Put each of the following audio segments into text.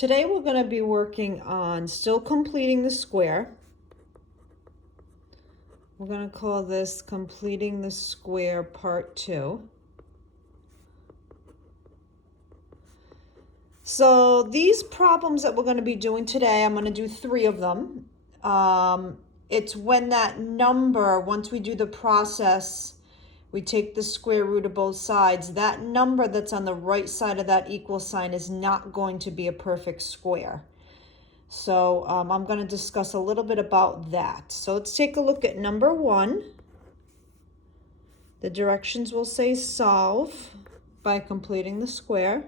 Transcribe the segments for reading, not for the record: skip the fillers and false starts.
Today we're going to be working on still completing the square. We're going to call this completing the square part 2. So these problems that we're going to be doing today, I'm going to do 3 of them. It's when that number, once we do the process, we take the square root of both sides. That number that's on the right side of that equal sign is not going to be a perfect square. So I'm going to discuss a little bit about that. So let's take a look at number 1. The directions will say solve by completing the square.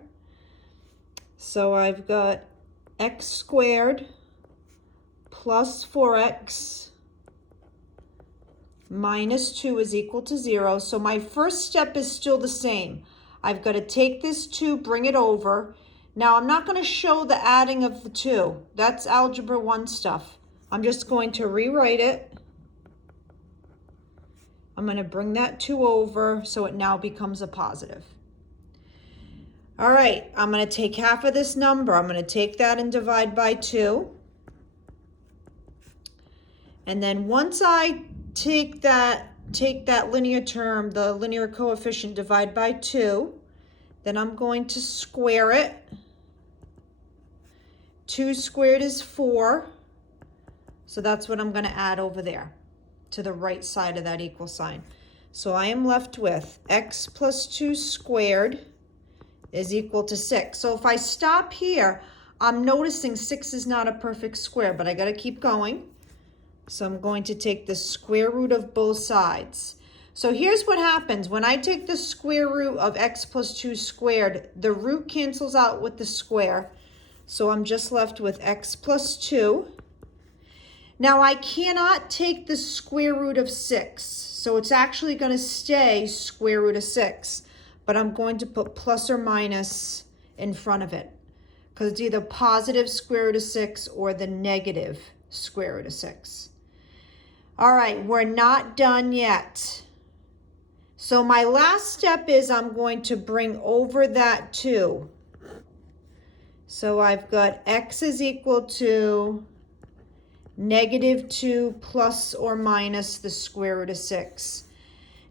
So I've got x squared plus 4x minus 2 is equal to 0. So my first step is still the same. I've got to take this 2, bring it over. Now I'm not going to show the adding of the 2. That's algebra 1 stuff. I'm just going to rewrite it. I'm going to bring that 2 over so it now becomes a positive. All right, I'm going to take half of this number. I'm going to take that and divide by 2. And then once I take that linear term, the linear coefficient, divide by 2, then I'm going to square it. 2 squared is 4, so that's what I'm going to add over there to the right side of that equal sign. So I am left with x plus 2 squared is equal to 6. So if I stop here, I'm noticing 6 is not a perfect square, but I got to keep going. So I'm going to take the square root of both sides. So here's what happens. When I take the square root of x plus 2 squared, the root cancels out with the square. So I'm just left with x plus 2. Now I cannot take the square root of 6. So it's actually going to stay square root of 6. But I'm going to put plus or minus in front of it, because it's either positive square root of 6 or the negative square root of 6. All right, we're not done yet. So my last step is I'm going to bring over that 2. So I've got x is equal to negative 2 plus or minus the square root of 6.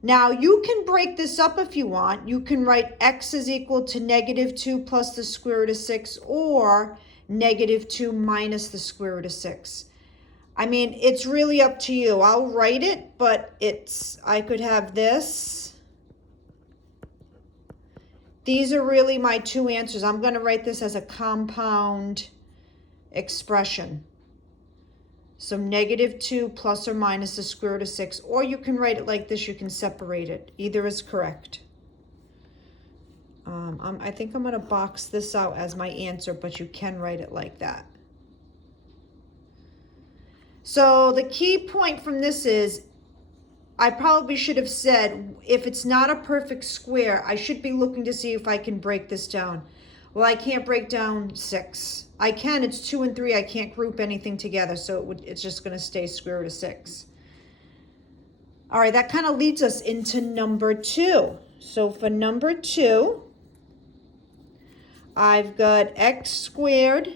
Now you can break this up if you want. You can write x is equal to negative 2 plus the square root of 6 or negative 2 minus the square root of 6. I mean, it's really up to you. I'll write it, but I could have this. These are really my 2 answers. I'm going to write this as a compound expression. So negative 2 plus or minus the square root of 6. Or you can write it like this. You can separate it. Either is correct. I think I'm going to box this out as my answer, but you can write it like that. So the key point from this is, I probably should have said, if it's not a perfect square, I should be looking to see if I can break this down. Well, I can't break down 6. I can, it's 2 and 3. I can't group anything together, so it's just going to stay square root of 6. All right, that kind of leads us into number 2. So for number 2, I've got x squared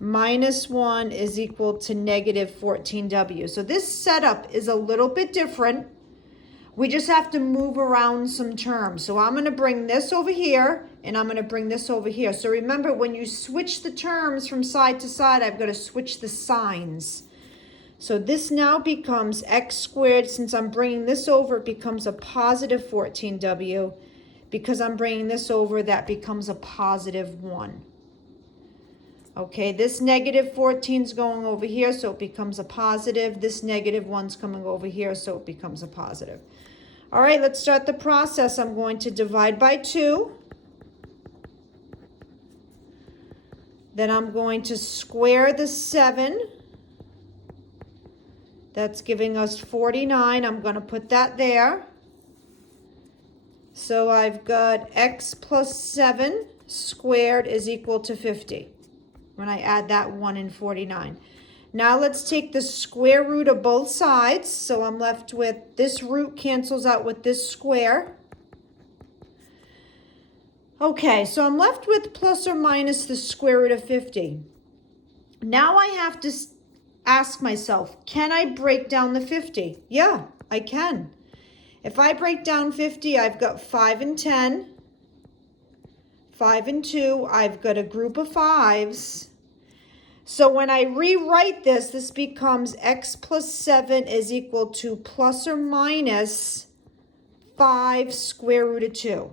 minus 1 is equal to negative 14w. So this setup is a little bit different. We just have to move around some terms. So I'm going to bring this over here, and I'm going to bring this over here. So remember, when you switch the terms from side to side, I've got to switch the signs. So this now becomes x squared. Since I'm bringing this over, it becomes a positive 14w. Because I'm bringing this over, that becomes a positive 1. Okay, this negative 14 is going over here, so it becomes a positive. This negative 1's coming over here, so it becomes a positive. All right, let's start the process. I'm going to divide by 2. Then I'm going to square the 7. That's giving us 49. I'm going to put that there. So I've got x plus 7 squared is equal to 50. When I add that 1 and 49. Now let's take the square root of both sides. So I'm left with, this root cancels out with this square. Okay, so I'm left with plus or minus the square root of 50. Now I have to ask myself, can I break down the 50? Yeah, I can. If I break down 50, I've got 5 and 10, 5 and 2, I've got a group of 5s. So when I rewrite this, this becomes x plus 7 is equal to plus or minus 5 square root of 2.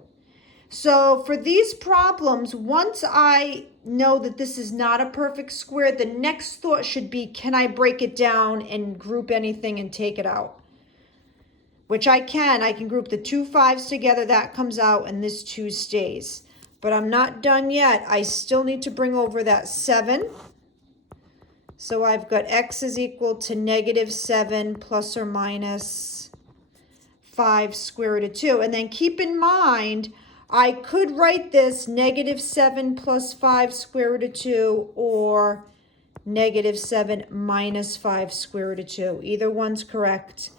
So for these problems, once I know that this is not a perfect square, the next thought should be, can I break it down and group anything and take it out? Which I can. I can group the 2 5s together, that comes out, and this 2 stays. But I'm not done yet. I still need to bring over that 7. So I've got x is equal to negative 7 plus or minus 5 square root of 2. And then keep in mind, I could write this negative 7 plus 5 square root of 2 or negative 7 minus 5 square root of 2. Either one's correct.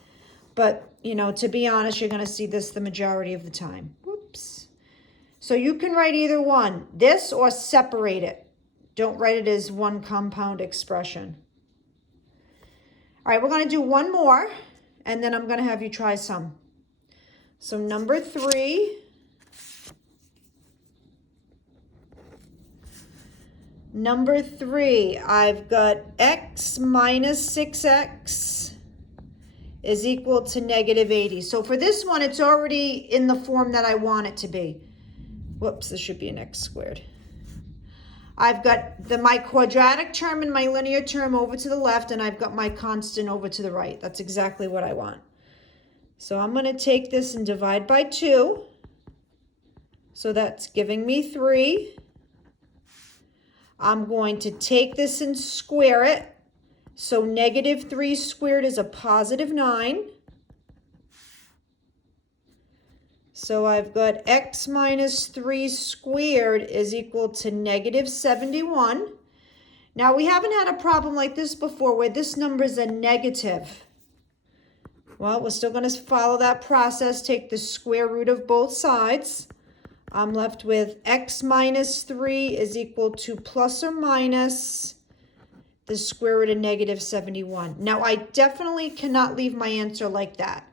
But, you know, to be honest, you're going to see this the majority of the time. Whoops. So you can write either one, this or separate it. Don't write it as one compound expression. All right, we're going to do one more, and then I'm going to have you try some. So number 3. Number 3, I've got x minus 6x is equal to negative 80. So for this one, it's already in the form that I want it to be. Whoops, this should be an x squared. I've got my quadratic term and my linear term over to the left, and I've got my constant over to the right. That's exactly what I want. So I'm going to take this and divide by 2. So that's giving me 3. I'm going to take this and square it. So negative 3 squared is a positive 9. So I've got x minus 3 squared is equal to negative 71. Now we haven't had a problem like this before where this number is a negative. Well, we're still going to follow that process, take the square root of both sides. I'm left with x minus 3 is equal to plus or minus the square root of negative 71. Now I definitely cannot leave my answer like that.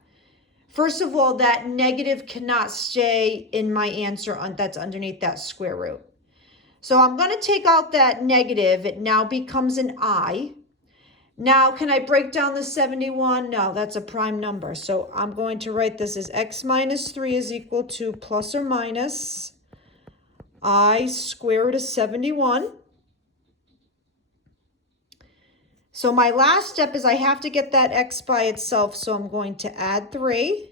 First of all, that negative cannot stay in my answer that's underneath that square root. So I'm going to take out that negative. It now becomes an I. Now, can I break down the 71? No, that's a prime number. So I'm going to write this as x minus 3 is equal to plus or minus I square root of 71. So my last step is I have to get that x by itself, so I'm going to add 3.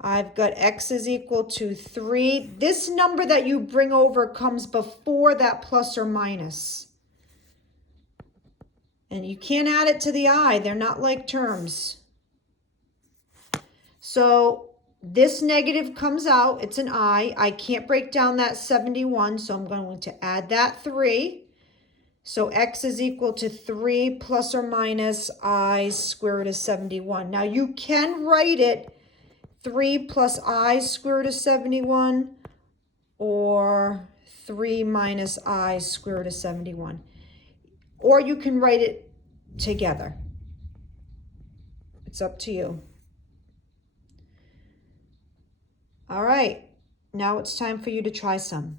I've got x is equal to 3. This number that you bring over comes before that plus or minus. And you can't add it to the I. They're not like terms. So this negative comes out. It's an I. I can't break down that 71, so I'm going to add that 3. So x is equal to 3 plus or minus I square root of 71. Now you can write it 3 plus I square root of 71 or 3 minus I square root of 71. Or you can write it together. It's up to you. All right, now it's time for you to try some.